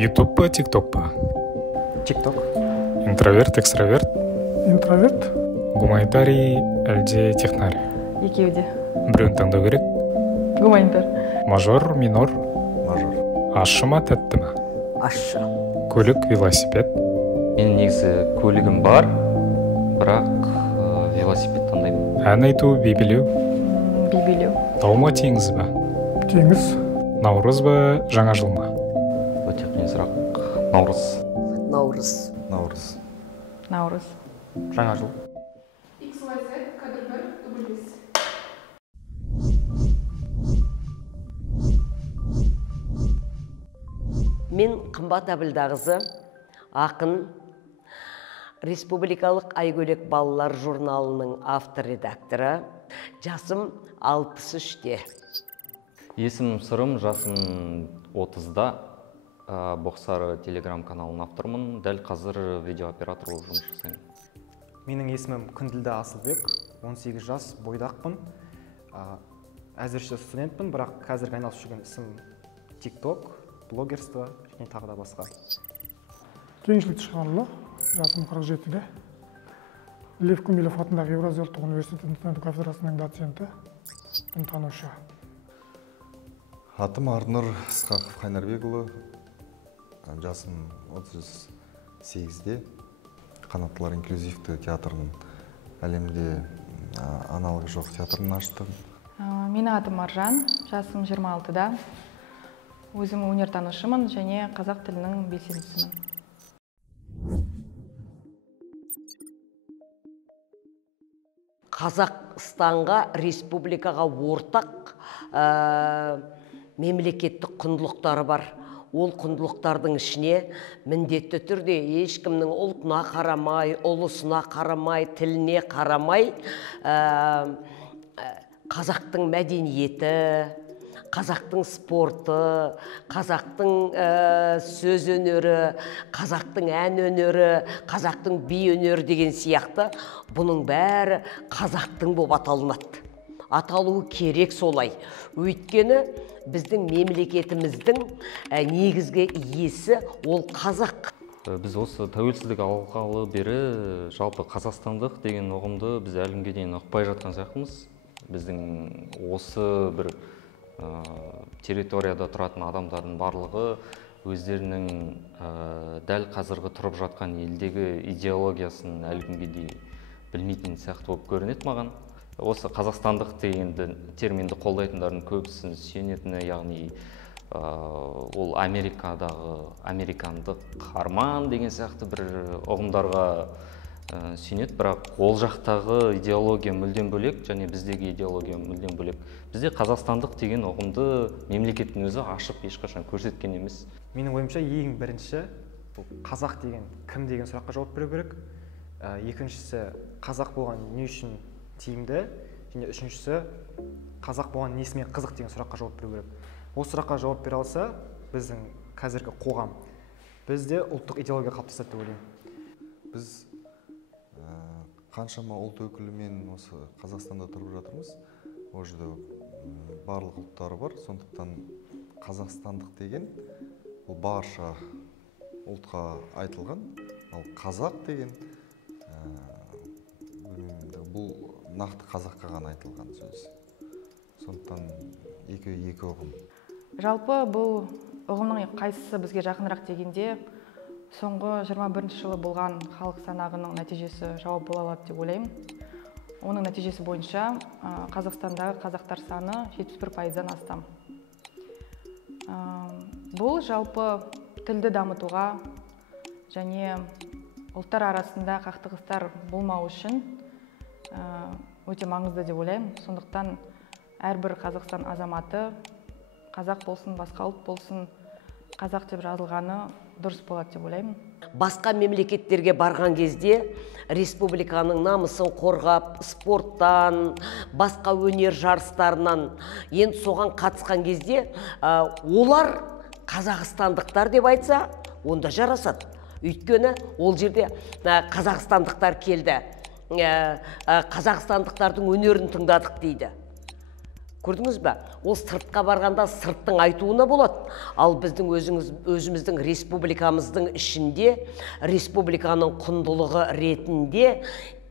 YouTube па, TikTok па? TikTok. Интроверт, экстраверт? Интроверт. Гуманитарий әлде технарий? Екеуі де. Біреуін таңдау керек? Гуманитар. Мажор, минор? Мажор. Ащы ма, тәтті ма? Ащы. Көлік, велосипед? Мен негізі көлігім бар, бірақ велосипед таңдаймын. Ән айту, би билеу? Би билеу. Тау ма, теңіз ба? Теңіз. Наурыз ба, жаңа жыл ма? Өте қиын сұрақ. Наурыз. Наурыз. Наурыз. Наурыз. Жаңа жыл. XYZ кадр 1 дубль. Мен қымбат Әбілдағызы, ақын, Республикалық Айгөлек балалар журналының автор-редакторы, жасым 63-те. Есімім Сырым, жасым 30-да, Боқсары телеграм-каналының автормын, дәл қазір видеооператор болып жұмыс жасаймын. Менің есімім Күнділді Асылбек, 18 жас, бойдақпын. Әзірше студентпін, бірақ қазіргі айналысып жүрген ісім TikTok, блогерство және тағы да басқа. Кеңшілікті шығарылы, жасым 47-де. Лев Гумилев атындағы Еуразия ұлттық университетінің студенттік кафедрасының доценті, дінтанушы. Атым Арнұр Ысқақов Қайнарбекұлы, жасым 38-де. Қанаттылар инклюзивті театрының әлемде аналогы жоқ театрын аштым. Менің атым Маржан, жасым 26-да. Өзім өнертанушымын және қазақ тілінің белсендісімін. Қазақстанға, республикаға ортақ мемлекеттік құндылықтары бар. Ол құндылықтардың ішіне міндетті түрде ешкімнің ұлтына қарамай, ұлысына қарамай, тіліне қарамай қазақтың мәдениеті, қазақтың спорты, қазақтың сөз өнері, қазақтың ән өнері, қазақтың би өнері деген сияқты бұның бәрі қазақтың болып аталынады. Аталуы керек солай. Өйткені біздің мемлекетіміздің негізгі иесі ол қазақ. Біз осы тәуелсіздік алғалы бері жалпы қазақстандық деген ұғымды біз әлі күнге дейін ұқпай жатқан сияқтымыз. Біздің осы бір территорияда тұратын адамдардың барлығы өздерінің дәл қазіргі тұрып жатқан елдегі идеологиясын әлі күнге дейін білмейтін сияқты болып көрінеді маған. Осы қазақстандық деген терминді қолдайтындардың көбісін сүйенетіні, яғни ол американдық арман деген сияқты бір ұғымдарға сүйенеді, бірақ ол жақтағы идеология мүлдем бөлек, және біздегі идеология мүлдем бөлек. Бізде қазақстандық деген ұғымды мемлекеттің өзі ашып ешқашан көрсеткен емес. Менің ойымша ең бірінші қазақ деген кім деген сұраққа жауап беру керек. Екіншісі қазақ болған не үшін тиімді, және үшіншісі қазақ болған несімен қызық деген сұраққа жауап беру керек. Осы сұраққа жауап бере алса, біздің қазіргі қоғам бізде ұлттық идеология қалыптасады деп ойлаймын. Біз қаншама ұлт өкілімен осы Қазақстанда тұрып жатырмыз. Ол жерде барлық ұлттары бар, сондықтан қазақстандық деген бұл барша ұлтқа айтылған, ал қазақ деген бұл нақты қазаққа ғана айтылған сөз. Сондықтан екі ұғым. Жалпы бұл ұғымның қайсысы бізге жақынырақ дегенде, соңғы 21 жылы болған халық санағының нәтижесі жауап бола алады деп ойлаймын. Оның нәтижесі бойынша Қазақстандағы қазақтар саны 71%-дан астам. Бұл жалпы тілді дамытуға және ұлттар арасында қақтығыстар болмау үшін өте маңызды деп ойлаймын. Сондықтан әрбір Қазақстан азаматы, қазақ болсын, басқа ұлт болсын, қазақ деп жазылғаны дұрыс болады деп ойлаймын. Басқа мемлекеттерге барған кезде республиканың намысын қорғап, спорттан, басқа өнер жарыстарынан енді соған қатысқан кезде олар қазақстандықтар деп айтса, онда жарасады. Өйткені ол жерде қазақстандықтар келді, қазақстандықтардың өнерін тыңдадық дейді. Көрдіңіз бе? Ол сыртқа барғанда сырттың айтуына болады. Ал біздің өзіміздің республикамыздың ішінде, республиканың құндылығы ретінде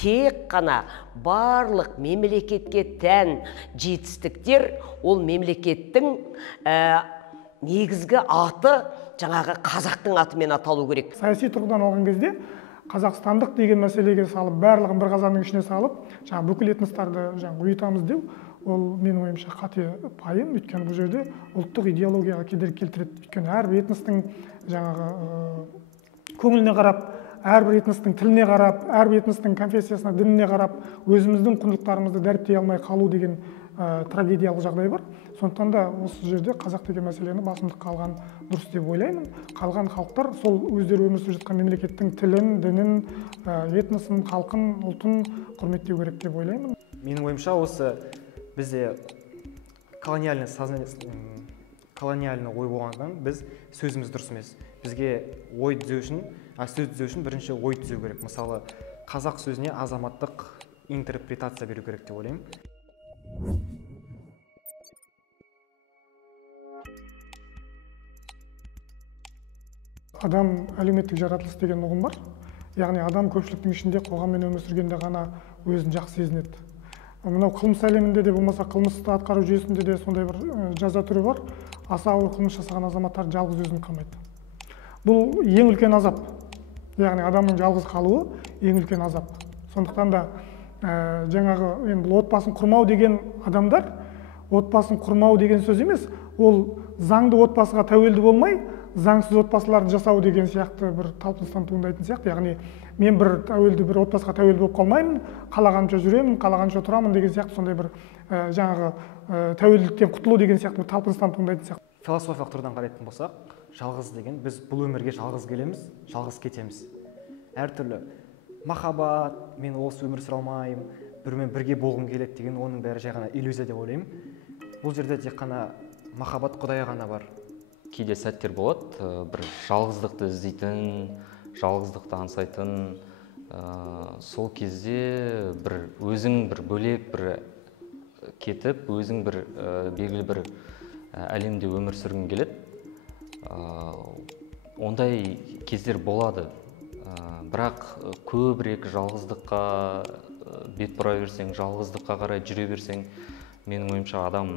тек қана барлық мемлекетке тән жетістіктер ол мемлекеттің негізгі аты жаңағы қазақтың атымен аталу керек. Саяси тұрғыдан алған кезде қазақстандық деген мәселеге салып, барлығын бір қазанның ішіне салып, жаңағы бүкіл этностарды ұйытамыз деу, ол менің ойымша қате пайым, өйткені бұл жерде ұлттық идеологияға кедергі келтіреді. Өйткені әрбір этностың жаңағы көңіліне қарап, әрбір этностың тіліне қарап, әрбір этностың конфессиясына, дініне қарап, өзіміздің құндылықтарымызды дәріптей алмай қалу деген трагедиялық жағдай бар. Сондықтан да осы жерде қазақ деген мәселені басымдыққа алған дұрыс деп ойлаймын. Қалған халықтар сол өздері өмір сүріп жатқан мемлекеттің тілін, дінін, этносын, халқын, ұлтын құрметтеу керек деп ойлаймын. Менің ойымша осы бізде колониальный ой болғаннан біз сөзіміз дұрыс емес. Бізге ой түзеу үшін, сөз түзеу үшін бірінші ой түзеу керек. Мысалы, қазақ сөзіне азаматтық интерпретация беру керек деп ойлаймын. Адам әлеуметтік жаратылыс деген ұғым бар. Яғни адам көпшіліктің ішінде қоғаммен өмір сүргенде ғана өзін жақсы сезінеді. Мынау қылмыс әлемінде де болмаса қылмысты атқару жүйесінде де сондай бір жаза түрі бар. Аса ауыр қылмыс жасаған азаматтар жалғыз өзін қамайды. Бұл ең үлкен азап. Яғни адамның жалғыз қалуы ең үлкен азап. Сондықтан да жаңағы бұл отбасын құрмау деген адамдар, отбасын құрмау деген сөз емес, ол заңды отбасыға тәуелді болмай, заңсыз отбасыларды жасау деген сияқты бір талпыныстан туындайтын сияқты. Яғни мен бір отбасыға тәуелді болып қалмаймын, қалағанша жүремін, қалағанша тұрамын деген сияқты сондай бір жаңағы тәуелділіктен құтылу деген сияқты бір талпыныстан туындайтын сияқты. Философиялық тұрғыдан қарайтын болсақ, жалғыз деген біз бұл өмірге жалғыз келеміз, жалғыз кетеміз. Әртүрлі махаббат, мен осы өмір сүре алмаймын, бірмен бірге болғым келеді деген оның бәрі жай ғана иллюзия деп ойлаймын. Бұл жерде тек қана махаббат Құдайға ғана бар. Кейде сәттер болады, бір жалғыздықты іздейтін, жалғыздықты аңсайтын, сол кезде бір өзің бір бөлек бір кетіп, өзің бір белгілі бір әлемде өмір сүргің келеді. Ондай кездер болады. Бірақ көбірек жалғыздыққа бет бұра берсең, жалғыздыққа қарай жүре берсең, менің ойымша адам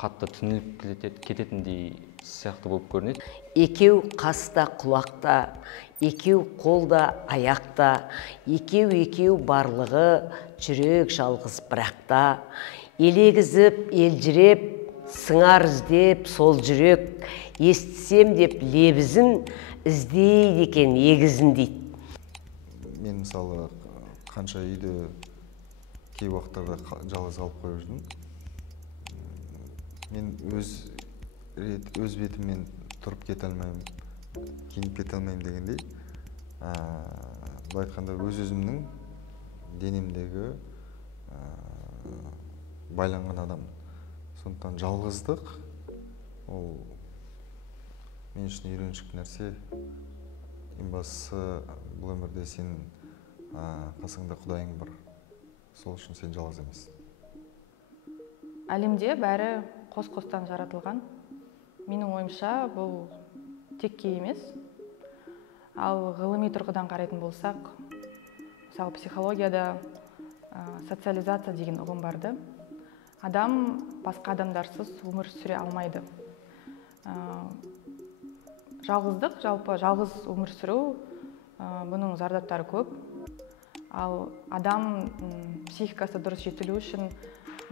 қатты түңіліп кететіндей сияқты болып көрінеді. Екеу қаста құлақта, екеу қолда аяқта, екеу барлығы жүрек жалғыз бірақта, елегізіп елжіреп, сыңар іздеп сол жүрек, естісем деп лебізін іздейді екен егізін дейді. Мен мысалы қанша үйде кей уақыттарда жалғыз қалып қойып жүрдім. Мен өз бетіммен тұрып кете алмаймын, киініп кете алмаймын дегендей. Былай айтқанда өз-өзімнің денемдегі байланған адам. Сондықтан жалғыздық ол мен үшін үйреншікті нәрсе. Ең бастысы бұл өмірде сен қасыңда Құдайың бар. Сол үшін сен жалғыз емес. Әлемде бәрі қос-қостан жаратылған. Менің ойымша бұл текке емес. Ал ғылыми тұрғыдан қарайтын болсақ, мысалы психологияда социализация деген ұғым барды. Адам басқа адамдарсыз өмір сүре алмайды. Жалғыздық, жалпы жалғыз өмір сүру, бұның зардаптары көп. Ал адам психикасы дұрыс жетілу үшін,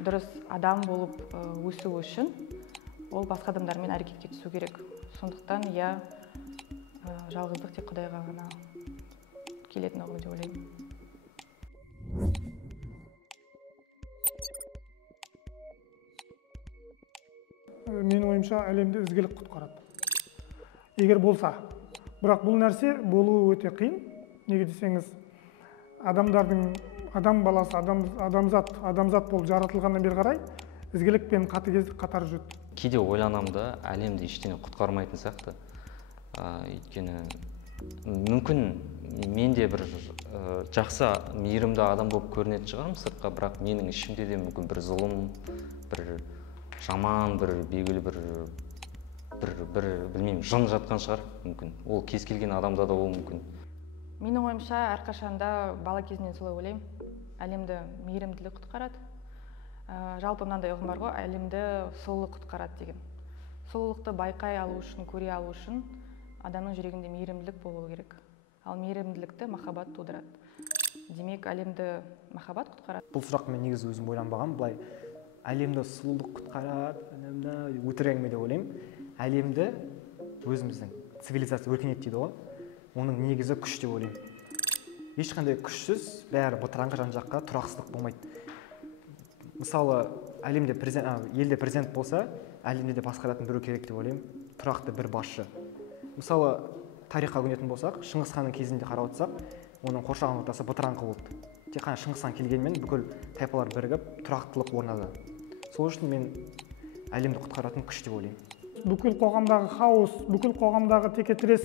дұрыс адам болып өсу үшін, ол басқа адамдармен әрекетке түсу керек. Сондықтан жалғыздық тек Құдайға ғана келетін ұғым деп ойлаймын. Менің ойымша әлемде ізгілік құтқарады. Егер болса, бірақ бұл нәрсе болуы өте қиын. Неге десеңіз, адам баласы, адамзат болып жаратылғаннан бері қарай ізгілік пен қатыгездік қатар жүреді. Кейде ойланамын да, әлемді ештеңе құтқармайтын сияқты. Өйткені мүмкін мен де бір жақсы, мейірімді адам болып көрінетін шығармын сыртқа, бірақ менің ішімде де мүмкін бір зұлым, бір жаман, бір белгілі бір білмеймін, жын жатқан шығар мүмкін. Ол кез келген адамда да ол мүмкін. Менің ойымша әрқашанда бала кезінен солай ойлаймын. Әлемді мейірімділік құтқарады. Жалпы мынандай ұғым бар ғой, әлемді сұлулық құтқарады деген. Сұлулықты байқай алу үшін, көре алу үшін адамның жүрегінде мейірімділік болуы керек. Ал мейірімділікті махаббат тудырады. Демек, әлемді махаббат құтқарады. Бұл сұрақты мен негізі өзім ойланбағам. Былай әлемді сұлулық құтқарады, өтірік әңгіме деп ойлаймын. Әлемді өзіміздің цивилизация өркениет дейді ғой. Оның негізі күш деп ойлаймын. Ешқандай күшсіз бәрі бытыраңқы жан-жаққа тұрақсыздық болмайды. Мысалы, елде президент болса, әлемде де басқаратын біреу керек деп ойлаймын. Тұрақты бір басшы. Мысалы, тарихқа үңілетін болсақ, Шыңғыс ханның кезінде қарап отырсақ, оның қоршаған ортасы бытыраңқы болды. Тек қана Шыңғыс хан келгенмен бүкіл тайпалар бірігіп, тұрақтылық орнады. Сол үшін мен әлемді құтқаратын күш деп ойлаймын. Бүкіл қоғамдағы хаос, бүкіл қоғамдағы текетірес,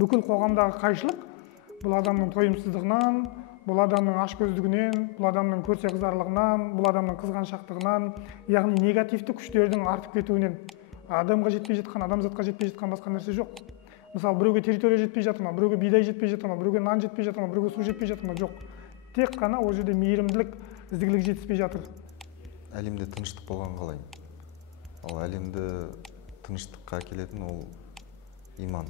бүкіл қоғамдағы қайшылық бұл адамның тойымсыздығынан, бұл адамның ашкөздігінен, бұл адамның көрсеқызарлығынан, бұл адамның қызғаншақтығынан, яғни негативті күштердің артып кетуінен. Адамға жетпей жатқан, адамзатқа жетпей жатқан басқа нәрсе жоқ. Мысалы, біреуге территория жетпей жатыр ма, біреуге бидай жетпей жатыр ма, біреуге нан жетпей жатыр ма, біреуге су жетпей жатыр ма, жоқ. Тек қана ол жерде мейірімділік, іздігілік жетіспей жатыр. Әлемде тыныштық болған қалай? Ал әлемді тыныштыққа келетін ол иман.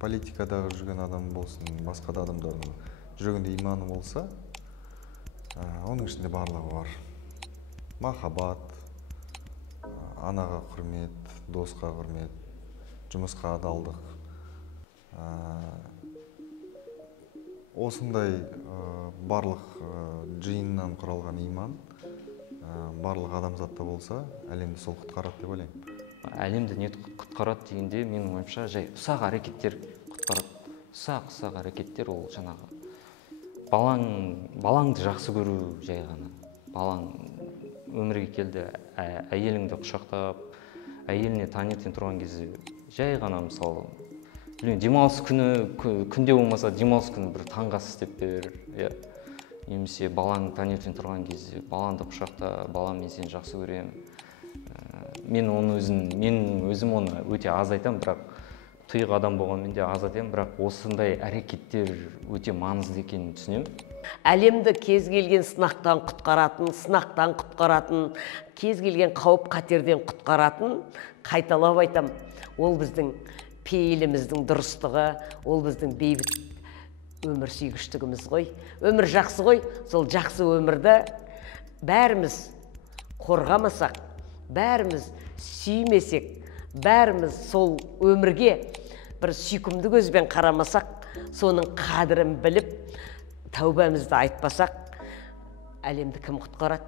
Политикадағы жүрген адам болсын, басқа да адамдардың жүргенде иманы болса, оның ішінде барлығы бар. Махаббат, анаға құрмет, досқа құрмет, жұмысқа адалдық. Осындай барлық жиыннан құралған иман барлық адамзатта болса, әлемді сол құтқарады деп ойлаймын. Әлемді не құтқарады дегенде, менің ойымша, жай ұсақ әрекеттер құтқарады. Ұсақ әрекеттер ол жаңағы. Балаңды жақсы көру жай ғана. Балаң өмірге келді, әйеліңді құшақтап, әйеліне таңертең тұрған кезде жай ғана, мысалы, демалыс күнде болмаса, демалыс күні бір таңғы ас істеп бер. Немесе балаң таңертең тұрған кезде балаңды құшақта, балам, мен сені жақсы көремін. Мен өзім оны өте аз айтамын, бірақ тұйық адам болғанмен де аз айтамын, бірақ осындай әрекеттер өте маңызды екенін түсінемін. Әлемді кез келген сынақтан құтқаратын, кез келген қауіп қатерден құтқаратын, қайталап айтам, ол біздің пейіліміздің дұрыстығы, ол біздің бейбіт өмір сүйгіштігіміз ғой. Өмір жақсы ғой, сол жақсы өмірді бәріміз қорғамасақ, бәріміз сүймесек, бәріміз сол өмірге бір сүйкімді көзбен қарамасақ, соның қадірін біліп, тәубамызды айтпасақ, әлемді кім құтқарады?